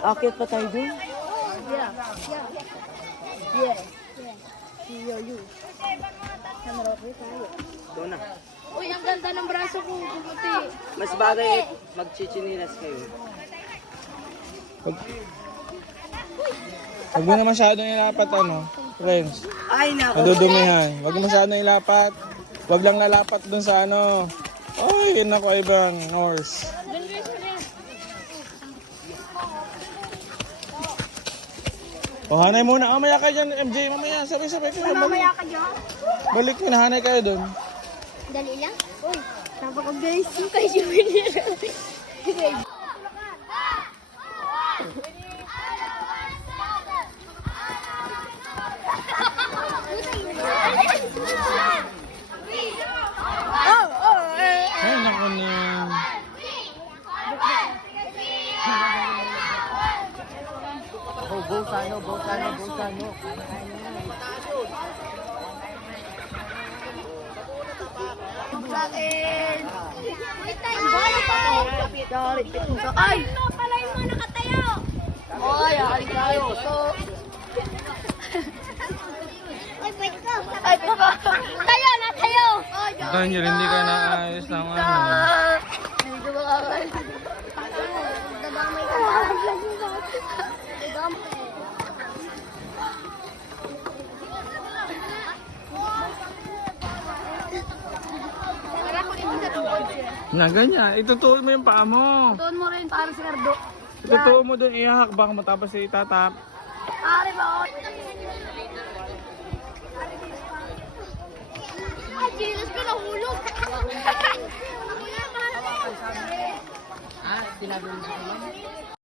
Akyat pa tayo dun. Yeah. Yeah. Si Yoyo. Sa Marokwe tayo. Doon na. Uy, ang ganda ng braso ko. Puputi. Mas bagay magchichinilas kayo. Huwag mo na masyadong ilapat, friends. Ay, naku. Nadudumihan. Huwag mo masyadong ilapat. Huwag lang lalapat dun sa Ay, naku, Ivan. Norse. Hanay muna. Mamaya ka dyan, MJ. Mamaya, sabay-sabay kayo. Mamaya ka dyan. Balik mo na, hanay kayo dun. Dali lang. Uy, napaka-guys yung kay Juvenile. Ay, naku na. Oh, Bosano. Akin. Wait tayo. Sorry. Ay! Palayin mo, nakatayo. Ay, ay tayo. So... Ay, wait ko. Ay, tayo, natayo. Daniel, hindi ka naayos ng Medyo makakal. Dadamay ka. Dadamay. Na ganyan. Itutuon mo yung paa mo. Tuon mo rin para si Cardo. Itutuon mo dun, ihahakbang mo tapos itatap. Pare ba? Ay, Jesus ko nahulog. Ah, sinabi mo sa